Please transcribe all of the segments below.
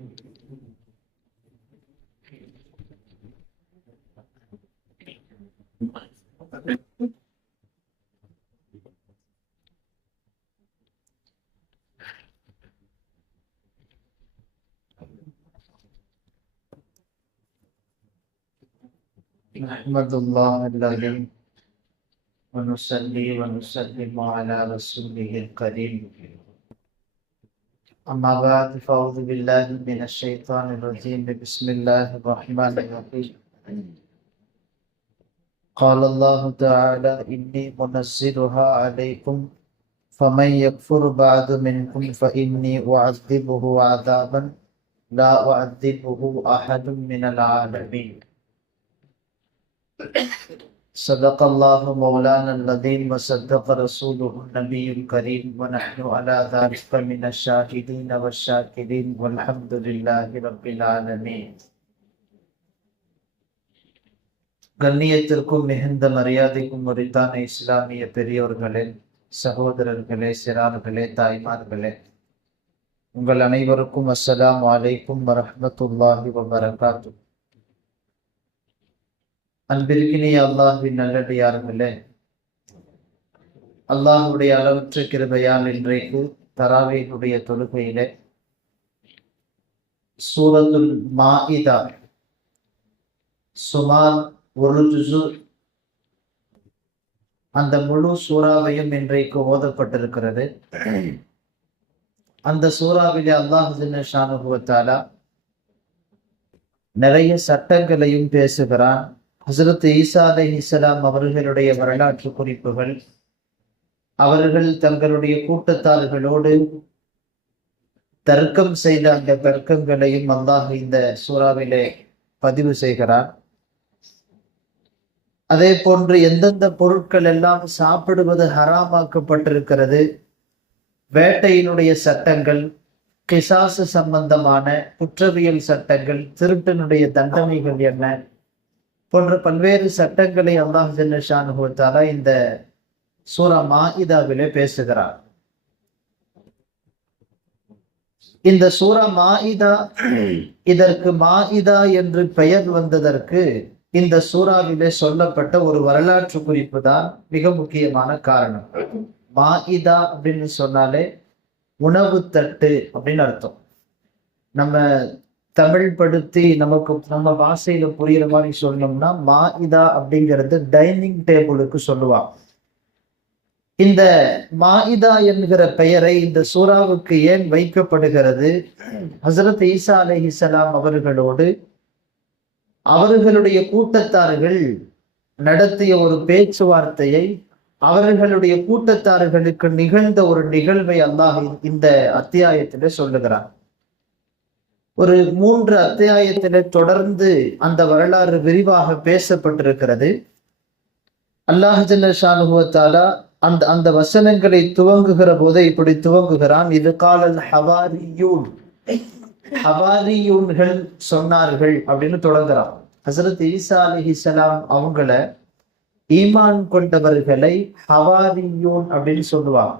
அஹ்மதுல்லாஹ் அல்லதி ونصلي ونسلم على رسوله الكريم أما بعد فأعوذ بالله من الشيطان الرجيم بسم الله الرحمن الرحيم قال الله تعالى إني منزلها عليكم فمن يكفر بعد منكم فإني أعذبه عذابا لا أعذبه أحد من العالمين صدق الله مولانا العظيم وصدق رسوله النبي الكريم ونحن على ذلك من الشاهدين والشاكرين والحمد لله رب العالمين. கண்ணியத்திற்கும் மிகுந்த மரியாதைக்கும் உரித்தான இஸ்லாமிய பெரியோர்களே, சகோதரர்களே, சிறார்களே, தாய்மார்களே, உங்கள் அனைவருக்கும் அஸ்ஸலாமு அலைக்கும் வரஹ்மத்துல்லாஹி வபரகாத்துஹு. அன்பிற்கினிய அல்லாஹ்வின் நல்லடியார்களே, அல்லாஹ்வுடைய அளவற்ற கிருபையால் இன்றைக்கு தராவீஹுடைய தொழுகையிலே சூரத்துல் மாஇதா சுமார் ஒரு ஜுஸு, அந்த முழு சூறாவையும் இன்றைக்கு ஓதப்பட்டிருக்கிறது. அந்த சூறாவிலே அல்லாஹ் ஷானுஹு வ தஆலா நிறைய சட்டங்களையும் பேசுகிறான். ஹஸரத் ஈசா அலைஹிஸ்ஸலாம் அவர்களுடைய வரலாற்று குறிப்புகள், அவர்கள் தங்களுடைய கூட்டத்தார்களோடு தர்க்கம் செய்த அந்த தர்க்கங்களையும் அல்லாஹ் இந்த சூறாவிலே பதிவு செய்கிறான். அதே போன்று எந்தெந்த பொருட்கள் எல்லாம் சாப்பிடுவது ஹராமாக்கப்பட்டிருக்கிறது, வேட்டையினுடைய சட்டங்கள், கிசாசு சம்பந்தமான குற்றவியல் சட்டங்கள், திருட்டினுடைய தண்டனைகள் என்ன போன்ற பல்வேறு சட்டங்களை அல்லாஹ் ஷானுஹு வ தஆலா இந்த சூரா மாஇதாவிலே பேசுகிறார். இந்த சூரா மாஇதா, இதற்கு மாஇதா என்று பெயர் வந்ததற்கு இந்த சூறாவிலே சொல்லப்பட்ட ஒரு வரலாற்று குறிப்பு தான் மிக முக்கியமான காரணம். மாஇதா அப்படின்னு சொன்னாலே உணவு தட்டு அப்படின்னு அர்த்தம். நம்ம தமிழ் படுத்தி நம்ம பாஷையில புரியுற மாதிரி சொல்லணும்னா மாஇதா அப்படிங்கிறது டைனிங் டேபிளுக்கு சொல்லுவாங்க. இந்த மாஇதா என்கிற பெயரை இந்த சூறாவுக்கு ஏன் வைக்கப்படுகிறது? ஹஸரத் ஈசா அலைஹிஸ்ஸலாம் அவர்களோடு அவர்களுடைய கூட்டத்தார்கள் நடத்திய ஒரு பேச்சுவார்த்தையை, அவர்களுடைய கூட்டத்தார்களுக்கு நிகழ்ந்த ஒரு நிகழ்வை அல்லாஹ் இந்த அத்தியாயத்திலே சொல்லுகிறார். ஒரு 3 அத்தியாயத்திலே தொடர்ந்து அந்த வரலாறு விரிவாக பேசப்பட்டிருக்கிறது. அல்லாஹ் ஜல்ல ஷானுஹு வ தஆலா அந்த வசனங்களை துவங்குகிற போதே இப்படி துவங்குகிறான். இது காலல் ஹவாரியூன், ஹவாரியூன்கள் சொன்னார்கள் அப்படின்னு தொடங்குறான். ஹஸரத் ஈசா அலைஹிஸ்ஸலாம் அவங்கள ஈமான் கொண்டவர்களை ஹவாரியூன் அப்படின்னு சொல்லுவாங்க.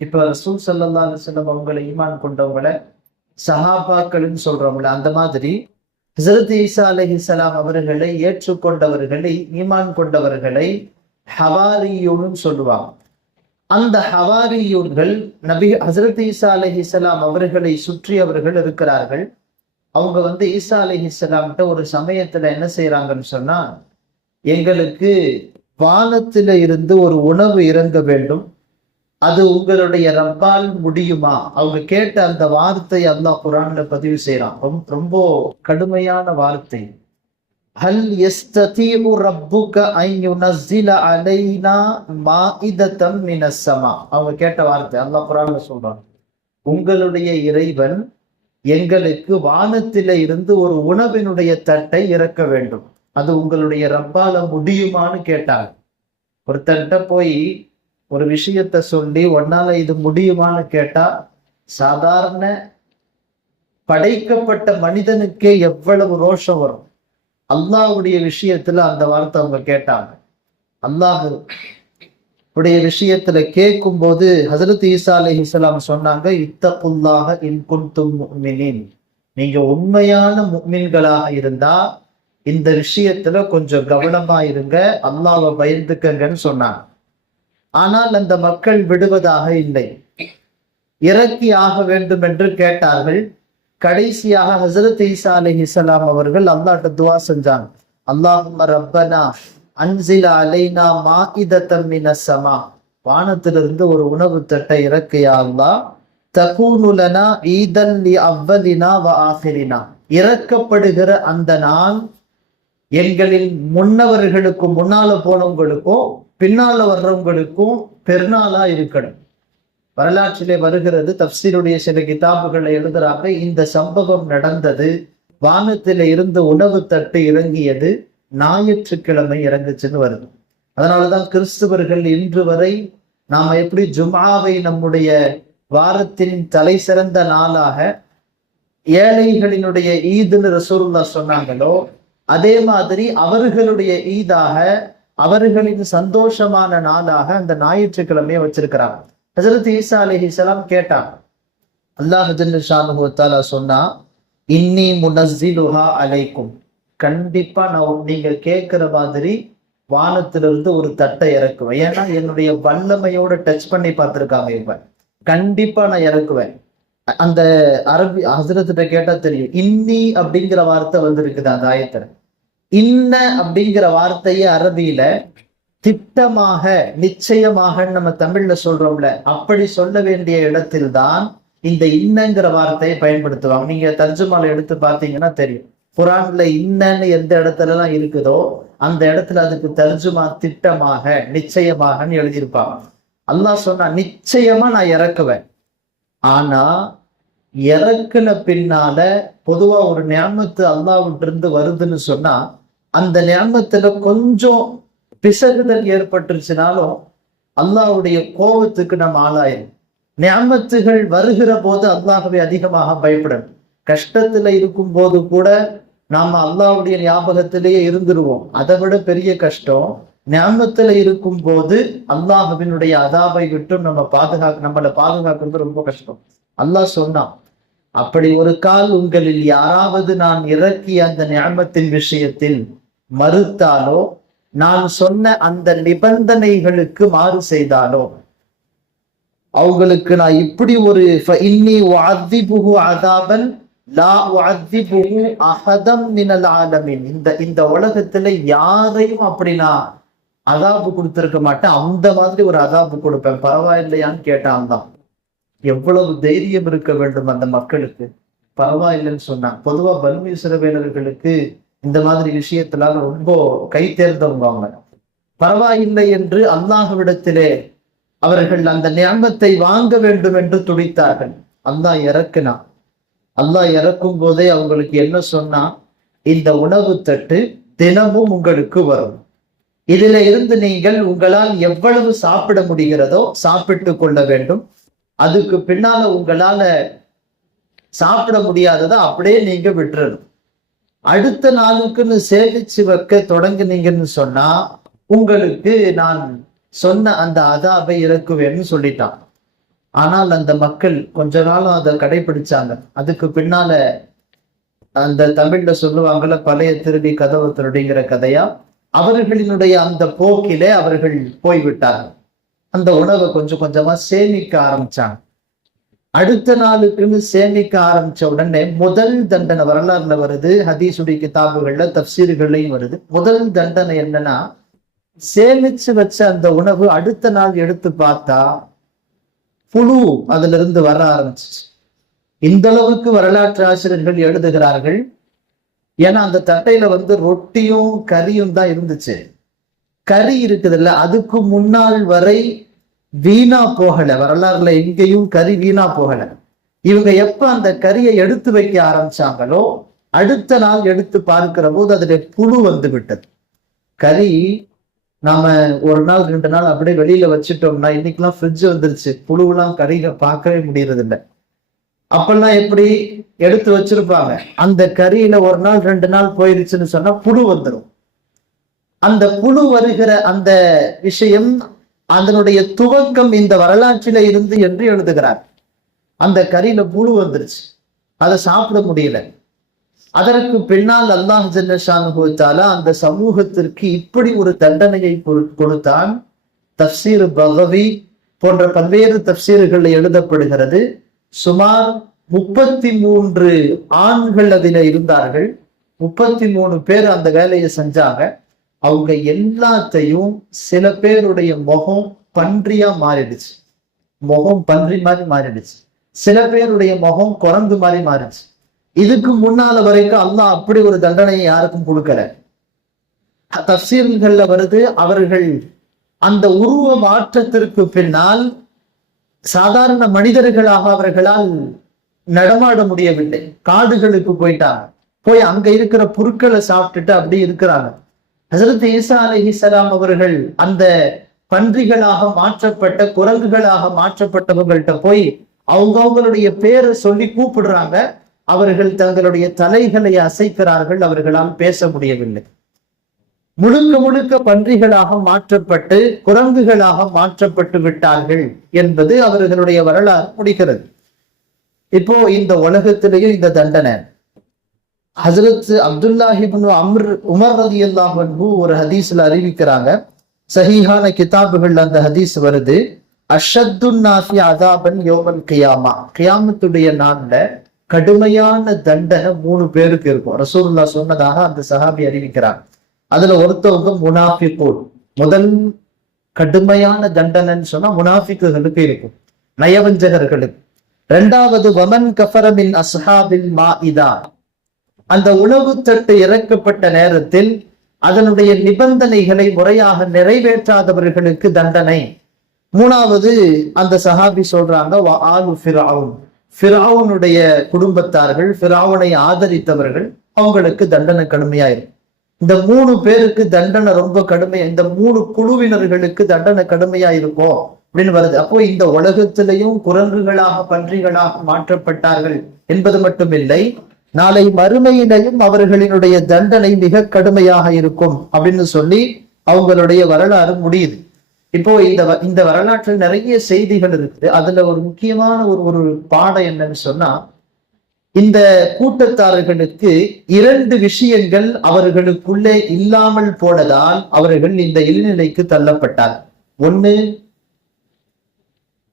இப்ப ரசூல் ஸல்லல்லாஹு அலைஹி வஸல்லம் அவங்களை ஈமான் கொண்டவங்களை சஹாபாக்கள்னு சொல்றோம்ல, அந்த மாதிரி ஹஸரத் ஈசா அலைஹிஸ்ஸலாம் அவர்களை ஏற்றுக்கொண்டவர்களை, ஈமான் கொண்டவர்களை ஹவாரியூன் சொல்லுவாங்க. அந்த ஹவாரியூன்கள் நபி ஹஸரத் ஈசா அலைஹிஸ்ஸலாம் அவர்களை சுற்றி அவர்கள் இருக்கிறார்கள். அவங்க ஈசா அலைஹிஸ்ஸலாம்கிட்ட ஒரு சமயத்துல என்ன செய்யறாங்கன்னு சொன்னா, எங்களுக்கு வானத்தில இருந்து ஒரு உணவு இறங்க வேண்டும், அது உங்களுடைய ரப்பால் முடியுமா? அவங்க கேட்ட அந்த வார்த்தை அல்லாஹ் குர்ஆன்ல பதிவு செய்யறான். ரொம்ப கடுமையான வார்த்தை. ஹல் யஸ்ததீஉ ரப்புக அன் யுனஸ்ஸில அலைனா மாஇதத்தம் மினஸ் ஸமா. அவங்க கேட்ட வார்த்தை அல்லாஹ் குர்ஆன்ல சொல்றான், உங்களுடைய இறைவன் எங்களுக்கு வானத்தில இருந்து ஒரு உணவினுடைய தட்டை இறக்க வேண்டும், அது உங்களுடைய ரப்பால முடியுமான்னு கேட்டாங்க. ஒருத்தர்கிட்ட போய் ஒரு விஷயத்த சொல்லி உன்னால இது முடியுமான்னு கேட்டா, சாதாரண படைக்கப்பட்ட மனிதனுக்கே எவ்வளவு ரோஷம் வரும். அல்லாஹ்வுடைய விஷயத்துல அந்த வார்த்தை அவங்க கேட்டாங்க. அல்லாஹ் உடைய விஷயத்துல கேட்கும் போது ஹஸரத் ஈசா அலைஹிஸ்ஸலாம் சொன்னாங்க, இத்தகுல்லாஹ இன் குன்தும் முஃமினீன், நீங்க உண்மையான முஃமின்களாக இருந்தா இந்த விஷயத்துல கொஞ்சம் கவனமா இருங்க, அல்லாஹ்வை பயந்துக்கங்கன்னு சொன்னாங்க. ஆனால் அந்த மக்கள் விடுவதாக இல்லை. இறக்கி ஆக வேண்டும் என்று கேட்டார்கள். கடைசியாக ஹஸரத் ஈசா அலைஹிஸ்ஸலாம் அவர்கள் அல்லாஹ்ட்ட துஆ செஞ்சாங்க. அல்லாஹும்ம ரப்பனா அன்ஸில் அலைனா மாஇதத்தம் மினஸ் ஸமா, வானத்திலிருந்து ஒரு உணவு தட்டை இறக்கியா அல்லாஹ், தகூனு லனா ஈதன் லி அவ்வலினா வ ஆகிரினா, இறக்கப்படுகிற அந்த நாள் எங்களின் முன்னவர்களுக்கும் முன்னால போனவங்களுக்கும் பின்னால வர்றவங்களுக்கும் பெருநாளா இருக்கணும். வரலாற்றிலே வருகிறது, தப்சீருடைய சில கிதாபுகளை எழுதுறாங்க, இந்த சம்பவம் நடந்தது வானத்தில இருந்து உணவு தட்டு இறங்கியது ஞாயிற்றுக்கிழமை இறங்குச்சுன்னு வருது. அதனாலதான் கிறிஸ்துவர்கள் இன்று வரை நாம எப்படி ஜும்ஆவை நம்முடைய வாரத்தின் தலை சிறந்த நாளாக ஏழைகளினுடைய ஈதுன்னு ரசூலுல்லாஹ் சொன்னாங்களோ, அதே மாதிரி அவர்களுடைய ஈதாக அவர்களின் சந்தோஷமான நாளாக அந்த ஞாயிற்றுக்கிழமையை வச்சிருக்கிறாங்க. ஹஸரத் ஈசா அலைஹிஸ்ஸலாம் கேட்டான், அல்லாஹ் ஜல்ல ஷானுஹு வ தஆலா சொன்னா, இன்னி முனஸ்ஸிலுஹா அலைக்கும், கண்டிப்பா நான் நீங்க கேட்கிற மாதிரி வானத்திலிருந்து ஒரு தட்டை இறக்குவேன். ஏன்னா என்னுடைய வல்லமையோட டச் பண்ணி பார்த்திருக்காங்க இவன், கண்டிப்பா நான் இறக்குவேன். அந்த அரபி ஹஸரத்திட்ட கேட்டா தெரியும், இன்னி அப்படிங்கிற வார்த்தை வந்திருக்குது அந்த ஆயத்துல. இன்ன அப்படிங்கிற வார்த்தையே அரபியில திட்டமாக நிச்சயமாக நம்ம தமிழ்ல சொல்றோம்ல, அப்படி சொல்ல வேண்டிய இடத்தில்தான் இந்த இன்னங்கிற வார்த்தையை பயன்படுத்துவாங்க. நீங்க தர்ஜுமால எடுத்து பார்த்தீங்கன்னா தெரியும், குரான்ல இன்னன்னு எந்த இடத்துல எல்லாம் இருக்குதோ அந்த இடத்துல அதுக்கு தர்ஜுமா திட்டமாக நிச்சயமாகன்னு எழுதியிருப்பாங்க. அல்லாஹ் சொன்னா நிச்சயமா நான் இறக்குவேன். ஆனா இறக்குன பின்னால பொதுவா ஒரு நியாமத்து அல்லாஹ்விட்ட இருந்து வருதுன்னு சொன்னா அந்த நியாமத்துல கொஞ்சம் பிசகுதல் ஏற்பட்டுருச்சுனாலும் அல்லாஹ்வுடைய கோபத்துக்கு நம்ம ஆளாயிரும். நியாமத்துகள் வருகிற போது அல்லாஹ்வை அதிகமாக பயப்படணும். கஷ்டத்துல இருக்கும் போது கூட நாம அல்லாஹ்வுடைய ஞாபகத்திலேயே இருந்துருவோம். அதை விட பெரிய கஷ்டம் நியாமத்துல இருக்கும் போது அல்லாஹ்வினுடைய அதாபை விட்டும் நம்மளை பாதுகாக்கிறது ரொம்ப கஷ்டம். அல்லாஹ் சொன்னான், அப்படி ஒரு கால் உங்களில் யாராவது நான் இறக்கிய அந்த நியாமத்தின் விஷயத்தில் மறுத்தாலோ, நான் சொன்ன அந்த நிபந்தனைகளுக்கு மாறு செய்தாலோ, அவங்களுக்கு நான் இப்படி ஒரு இன்னி உஅذிபுஹு அஸாபன் லா உஅذிபுஹு அஹதம் மினல் ஆலமீன், இந்த உலகத்துல யாரையும் அப்படி நான் அதாபு கொடுத்திருக்க மாட்டேன், அந்த மாதிரி ஒரு அதாபு கொடுப்பேன், பரவாயில்லையான்னு கேட்டான் தான். எவ்வளவு தைரியம் இருக்க வேண்டும் அந்த மக்களுக்கு. பரவாயில்லைன்னு சொன்னான். பொதுவா பனு இஸ்ரவேலர்களுக்கு இந்த மாதிரி விஷயத்துல ரொம்ப கை தேர்ந்தவங்க அவங்க. பரவாயில்லை என்று அல்லாஹ்விடத்திலே அவர்கள் அந்த நியாமத்தை வாங்க வேண்டும் என்று துடித்தார்கள். அல்லாஹ் இறக்குனான். அல்லாஹ் இறக்கும் போதே அவங்களுக்கு என்ன சொன்னா, இந்த உணவு தட்டு தினமும் உங்களுக்கு வரும், இதுல இருந்து நீங்கள் உங்களால் எவ்வளவு சாப்பிட முடிகிறதோ சாப்பிட்டு கொள்ள வேண்டும், அதுக்கு பின்னால உங்களால சாப்பிட முடியாததை அப்படியே நீங்க விட்டுறணும். அடுத்த நாளுக்குன்னு சேமிச்சு வைக்க தொடங்குனீங்கன்னு சொன்னா உங்களுக்கு நான் சொன்ன அந்த அதாபை இறக்குவேன்னு சொல்லிட்டான். ஆனால் அந்த மக்கள் கொஞ்ச நாளும் அதை கடைபிடிச்சாங்க. அதுக்கு பின்னால அந்த தமிழ்ல சொல்லுவாங்கல்ல, பழைய திருடி கதவு திருடிங்கிற கதையா, அவர்களினுடைய அந்த போக்கிலே அவர்கள் போய்விட்டார்கள். அந்த உணவை கொஞ்சம் கொஞ்சமா சேமிக்க ஆரம்பிச்சாங்க. அடுத்த நாளுக்குன்னு சேமிக்க ஆரம்பிச்ச உடனே முதல் தண்டனை வரலாறுல வருது, ஹதீசுடைய கிதாபுகள்ல தப்சீர்கள்லையும் வருது. முதல் தண்டனை என்னன்னா, சேமிச்சு வச்ச அந்த உணவு அடுத்த நாள் எடுத்து பார்த்தா புழு அதுல இருந்து வர ஆரம்பிச்சிச்சு. இந்த அளவுக்கு வரலாற்று ஆசிரியர்கள் எழுதுகிறார்கள். ஏன்னா அந்த தட்டையில ரொட்டியும் கறியும் தான் இருந்துச்சு. கறி இருக்குதுல்ல, அதுக்கு முன்னாள் வரை வீணா போகல, வரலாறுல எங்கேயும் கறி வீணா போகல. இவங்க எப்ப அந்த கறியை எடுத்து வைக்க ஆரம்பிச்சாங்களோ அடுத்த நாள் எடுத்து பார்க்கிற போது அதுல புழு வந்து விட்டது. கறி நாம ஒரு நாள் 2 நாள் அப்படியே வெளியில வச்சுட்டோம்னா, இன்னைக்கெல்லாம் ஃப்ரிட்ஜ் வந்துருச்சு, புழுவெல்லாம் கறியில பார்க்கவே முடியறது இல்லை. அப்பெல்லாம் எப்படி எடுத்து வச்சிருப்பாங்க, அந்த கறியில ஒரு நாள் 2 நாள் போயிருச்சுன்னு சொன்னா புழு வந்துடும். அந்த புழு வருகிற அந்த விஷயம் அதனுடைய துவக்கம் இந்த வரலாற்றில இருந்து என்று எழுதுகிறார். அந்த கறியில புழு வந்துருச்சு. அதை சாப்பிட முடியல. அதற்கு பின்னால் அல்லாஹ் ஜல்ல ஷானுஹு தஆலா அந்த சமூகத்திற்கு இப்படி ஒரு தண்டனையை கொடுத்தான். தஃப்சீர் பகவி போன்ற பல்வேறு தஃப்சீர்கள் எழுதப்படுகிறது. சுமார் 33 ஆண்கள் அதில இருந்தார்கள். 33 பேர் அந்த வேலையை செஞ்சாங்க. அவங்க எல்லாத்தையும் சில பேருடைய முகம் பன்றியா மாறிடுச்சு, முகம் பன்றி மாதிரி மாறிடுச்சு. சில பேருடைய முகம் குரங்கு மாதிரி மாறிடுச்சு. இதுக்கு முன்னால வரைக்கும் அல்லாஹ் அப்படி ஒரு தண்டனையை யாருக்கும் கொடுக்கல. தஃப்சீர்கள்ல வருது, அவர்கள் அந்த உருவ மாற்றத்திற்கு பின்னால் சாதாரண மனிதர்களாக அவர்களால் நடமாட முடியவில்லை. காடுகளுக்கு போயிட்டாங்க. போய் அங்க இருக்கிற புற்களை சாப்பிட்டுட்டு அப்படி இருக்கிறாங்க. ஹஸரத் ஈசா அலைஹிஸ்ஸலாம் அவர்கள் அந்த பன்றிகளாக மாற்றப்பட்ட குரங்குகளாக மாற்றப்பட்டவங்கள்ட்ட போய் அவங்களுடைய பேரை சொல்லி கூப்பிடுறாங்க. அவர்கள் தங்களுடைய தலைகளை அசைக்கிறார்கள். அவர்களால் பேச முடியவில்லை. முழுக்க முழுக்க பன்றிகளாக மாற்றப்பட்டு குரங்குகளாக மாற்றப்பட்டு விட்டார்கள் என்பது அவர்களுடைய வரலாறு முடிகிறது. இப்போ இந்த உலகத்திலேயும் இந்த தண்டனை. ஹஜ்ரத் அப்துல்லாஹ் இப்னு உமர் ரலியல்லாஹு அன்ஹு ஒரு ஹதீஸ்ல அறிவிக்கிறாங்க. சஹீஹான கிதாபுகள் அந்த ஹதீஸ் வருது. அஷத்துன் நாஸி அஸாபன் யௌமல் கியாமா, கியாமத்துடைய நாள்ல கடுமையான தண்டனை 3 பேருக்கு இருக்கும். ரசூலுல்லாஹ் சொன்னதாக அந்த சஹாபி அறிவிக்கிறாங்க. அதுல ஒருத்தவங்க முனாஃபிகூன். முதல் கடுமையான தண்டனைன்னு சொன்னா முனாஃபிக்குகளுக்கு இருக்கும், நயவஞ்சகர்களுக்கு. இரண்டாவது வமன் கஃபர மின் அஸ்ஹாபில் மாஇதா, அந்த உணவு தட்டு இறக்கப்பட்ட நேரத்தில் அதனுடைய நிபந்தனைகளை முறையாக நிறைவேற்றாதவர்களுக்கு தண்டனை. மூணாவது அந்த சஹாபி சொல்றாங்க ஆலு ஃபிரௌன், ஃபிரௌனுடைய குடும்பத்தார்கள், ஃபிரௌனை ஆதரித்தவர்கள், அவங்களுக்கு தண்டனை கடுமையாயிருக்கும். இந்த 3 பேருக்கு தண்டனை ரொம்ப கடுமையா, இந்த 3 குழுவினர்களுக்கு தண்டனை கடுமையா இருக்கும் அப்படின்னு வருது. அப்போ இந்த உலகத்திலையும் குரங்குகளாக பன்றிகளாக மாற்றப்பட்டார்கள் என்பது மட்டுமில்லை, நாளை மறுமையிலையும் அவர்களினுடைய தண்டனை மிக கடுமையாக இருக்கும் அப்படின்னு சொல்லி அவங்களுடைய வரலாறு முடியுது. இப்போ இந்த வரலாற்றில் நிறைய செய்திகள் இருக்குது. அதுல ஒரு முக்கியமான ஒரு பாடம் என்னன்னு சொன்னா, இந்த கூட்டத்தார்களுக்கு 2 விஷயங்கள் அவர்களுக்குள்ளே இல்லாமல் போனதால் அவர்கள் இந்த இழிநிலைக்கு தள்ளப்பட்டார். ஒண்ணு,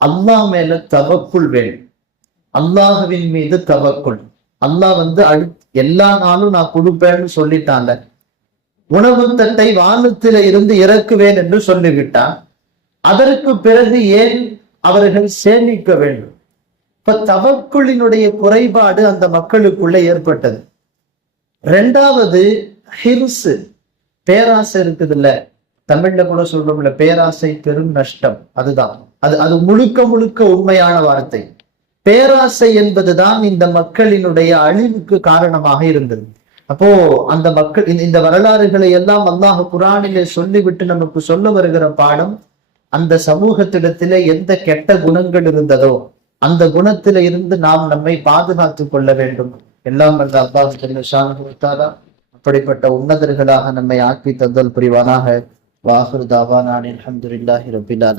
அல்லாஹ் மேல தவக்குல் வேண்டும். அல்லாஹ்வின் மீது தவக்குல். அல்லாஹ் எல்லா நாளும் நான் கொடுப்பேன்னு சொல்லிட்டாங்க. உணவு தட்டை வானத்தில இருந்து இறக்குவேன் என்று சொல்லிவிட்டான். அதற்கு பிறகு ஏன் அவர்கள் சேமிக்க வேண்டும்? இப்ப தவக்குலினுடைய குறைபாடு அந்த மக்களுக்குள்ள ஏற்பட்டது. 2வது ஹிர்ஸ், பேராசை இருக்குது இல்ல, தமிழ்ல கூட சொல்றோம்ல, பேராசை பெரும் நஷ்டம். அதுதான் அது முழுக்க முழுக்க உண்மையான வார்த்தை. பேராசை என்பதுதான் இந்த மக்களினுடைய அழிவுக்கு காரணமாக இருந்தது. அப்போ அந்த மக்கள் இந்த வரலாறுகளை எல்லாம் அல்லாஹ் குர்ஆனிலே சொல்லிவிட்டு நமக்கு சொல்ல வருகிற பாடம், அந்த சமூகத்திடத்திலே எந்த கெட்ட குணங்கள் இருந்ததோ அந்த குணத்தில இருந்து நாம் நம்மை பாதுகாத்துக் கொள்ள வேண்டும். எல்லாம் அந்த அல்லாஹ் ஜல்ல ஷானுஹு தஆலா அப்படிப்பட்ட உன்னதர்களாக நம்மை ஆக்கி தந்தல் புரிவானாக. வாஹிரு தாவானா அல்ஹம்துலில்லாஹி ரப்பில் ஆலமீன்.